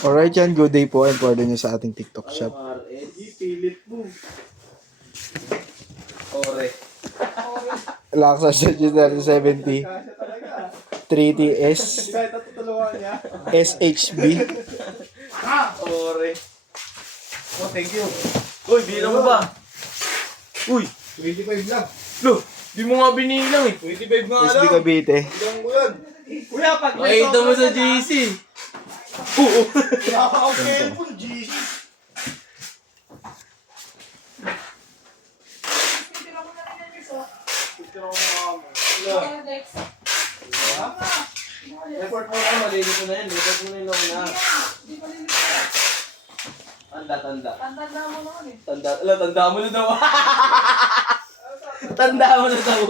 Alright yan, good day po and order nyo sa ating TikTok shop. Pilit mo. Ore. Laksa sa 70 3TS SHB. Ore. Oh, thank you. Uy, bilang mo ba? Uy, 25 lang. lo, di mo nga binilang eh. 25 nga SB lang. Cavite. Bilang ko yan. Kuya, pag makita mo sa GC. Oo. Nakaka-cellphone, Jesus. Report mo ka, malilit mo na yan. Report mo na yung nauna. Tanda. Tanda mo naman eh. Tanda mo na daw. Tanda mo na daw.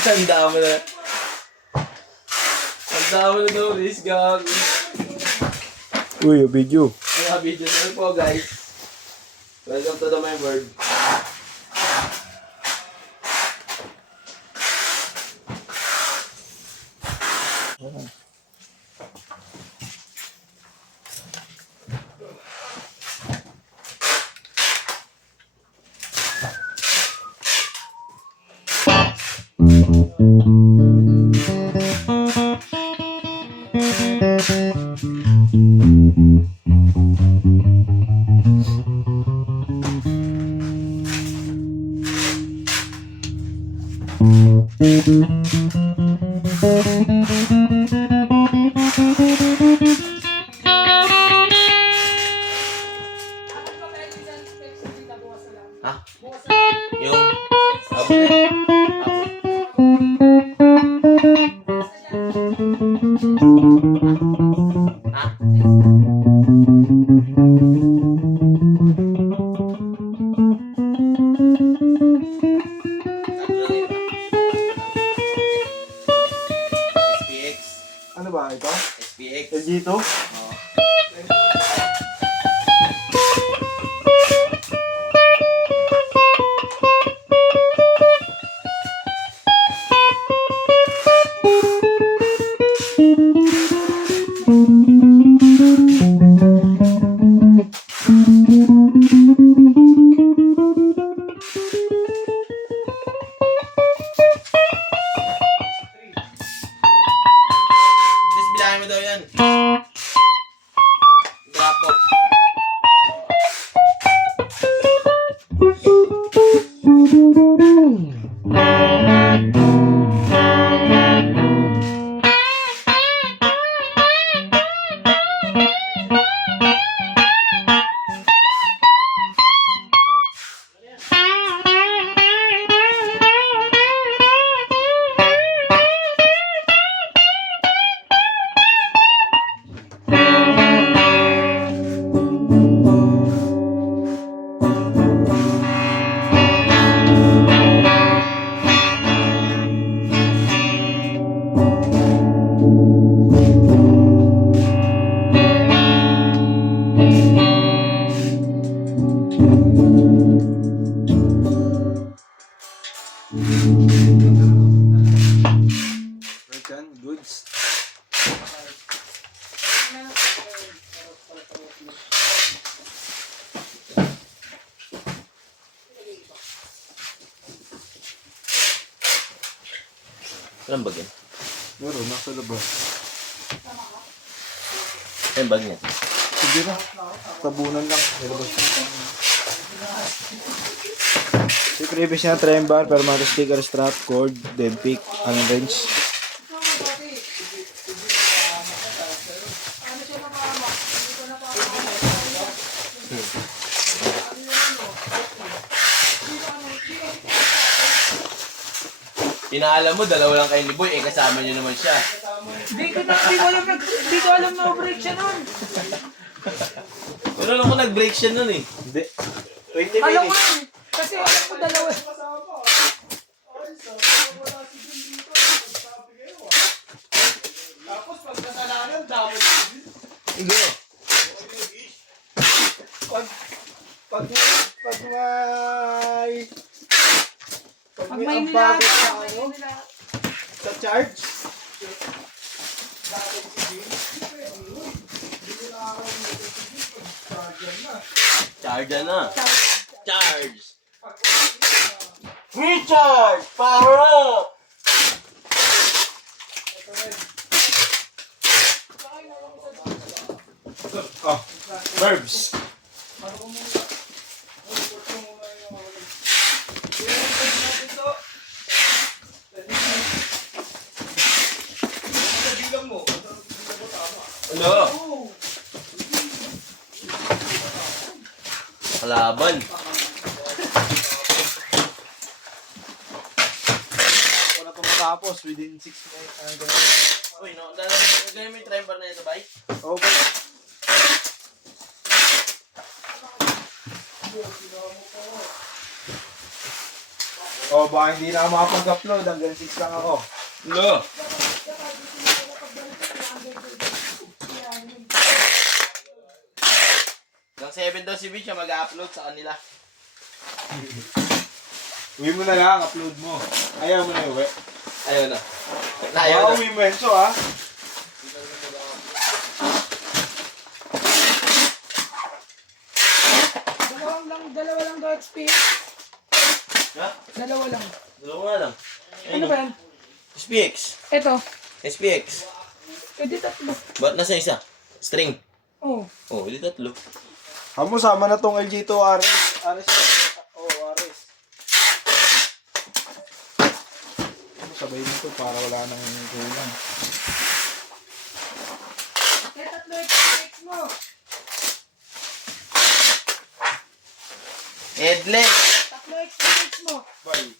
Tanda mo na. Tanda mo na daw, Riz. Gag. Uy, yung video. Mga videos na po, guys. Welcome to the my world. Ha? Yung... Ha? SPX. Ano ba ito? SPX. LG2? Oo. Just bilangin mo daw yan. Drop off. Right yan, goods. Anong bag yan? Meron, nasa labas. Anong bag yan? Sige na. Tabunan lang. Nilabas na. Si previous niya, trembar, permanent sticker, strap, cord, dead pick, Allen wrench. Inaalam mo, dalawa lang kayo ni Boy, kasama nyo naman siya. Hindi ko alam na break siya nun. Pero alam ko nag-break siya nun eh. Hindi. 20 Alam ko minutes. nun. Kasi alam ko dalawa. Tapos pagkasalanan, dapat. Sige. Pag Pag may ambag nilaga. sa ano, sa charge. Dapat si Jim. Charge na. Charge! Recharge! Power up! Oh, verbs. Bilang mo. Ano? Kalaban. Ako na tumatapos within 6 minutes. Uy, no, gagawin mo yung driver na ito, bay? Okay. Oh, baka hindi na ako makapag-upload. Hanggang 6 lang ako. No. Hanggang 7 daw si Bitch mag-upload sa kanila. Uwi mo na lang, upload mo. Ayaw mo na uwi. Ayaw na. Ayaw uwi mo, Enzo, ha? Dalawa lang daw XP. Ha? Dalawa lang. Dalawa nga lang. Ano ba yan? SPX. Ito. SPX. Pwede tatlo. Ba't nasa isa? String. Oh. Oh, hindi tatlo. Amo, sama na tong LG2 RS. RS. Oh, RS. Amo, sabay mo to para wala nang kulang. Kaya tatlo XP mo. Headless. Tatlo XP mo. Bye.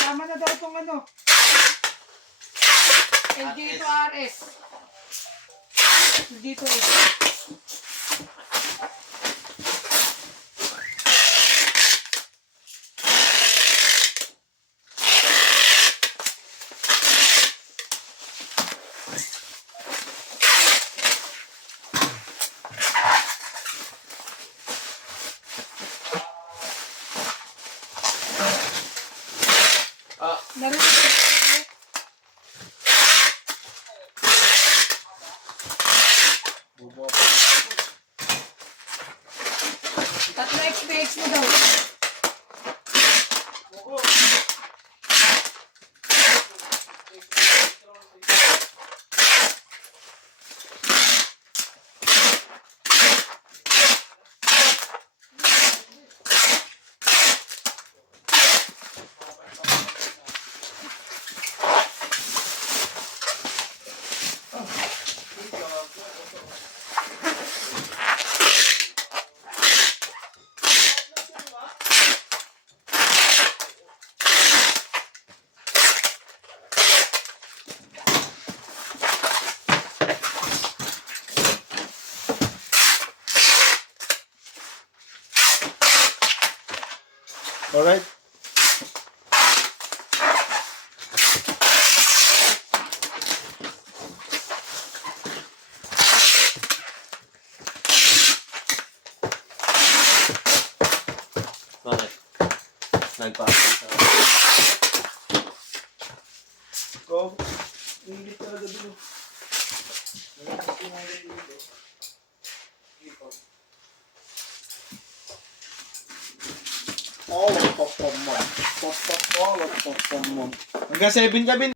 Tama na daw itong ano. LG to RS. LG to RS. Narinig tatlo XPX mo daw. Alright. Bakit? Nagpapalita sa... Go. Hindi talaga dito. Hanggang 7 ka, Bin.